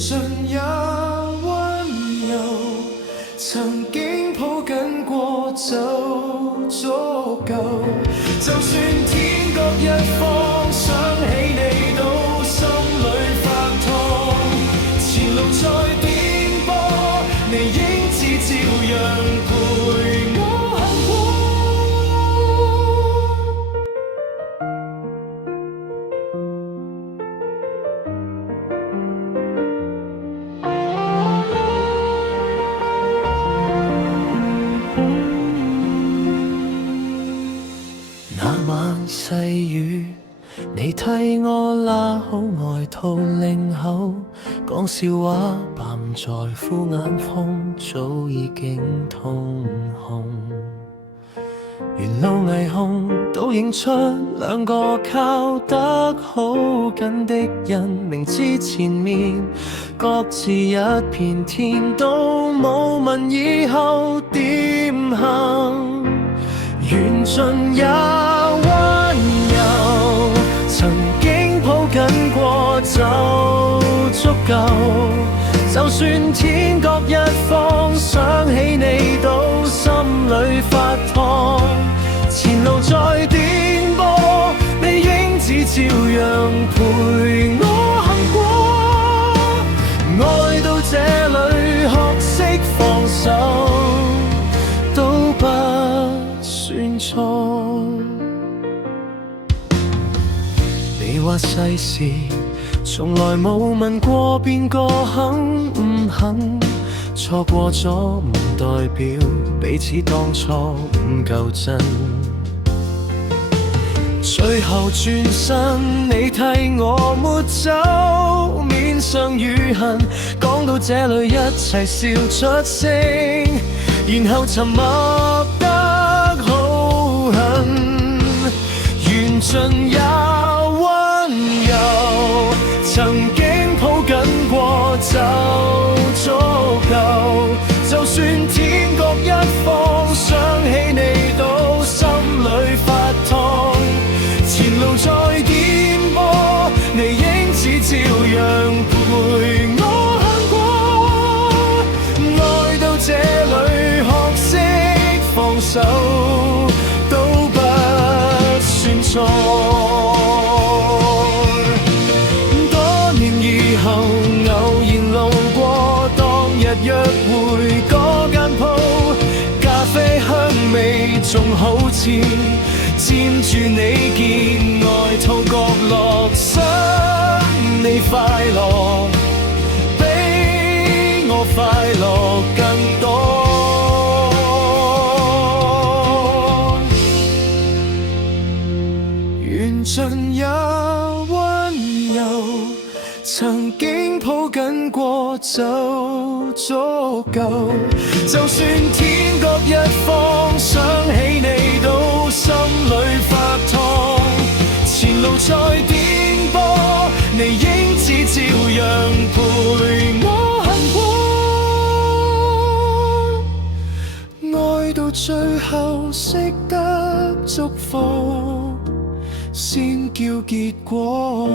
盡也溫柔，曾經抱緊過就足夠。就算天各一方，想起你都心裏發燙。前路再顛簸，你影子照樣陪我行過。那晚細雨，你替我拉好外套領口，講笑話扮唔在乎，眼眶早已經通紅。沿路霓虹倒映出兩個靠得好緊的人，明知前面各自一片天，都冇問以後點行。緣盡也溫柔，曾經抱緊過就足夠。就算天各一方，想起你都心裏發燙。前路再顛簸，你影子照樣陪我行過。愛到這裏學識放手，都不算錯。你話世事從來冇問過邊個肯唔肯，錯過咗唔代表彼此當初唔夠真。最後轉身，你替我抹走面上餘痕，講到這裏一齊笑出聲，然後沉默得好狠。緣盡也溫柔，曾經抱緊過就足夠。就算天各一方，想起你都心裏發燙。前路再顛簸，你影子照樣陪我行過。愛到這裏學識放手，都不算錯。多年以後偶然路過當日約會嗰間鋪，咖啡香味仲好似沾住你件外套角落，想你快樂，比我快樂更多。緣盡也溫柔，曾經抱緊過就足夠。就算天各一方，想起你都心裏發燙。前路再顛簸，你影子照樣陪我行過。愛到最後識得祝福，先叫結果。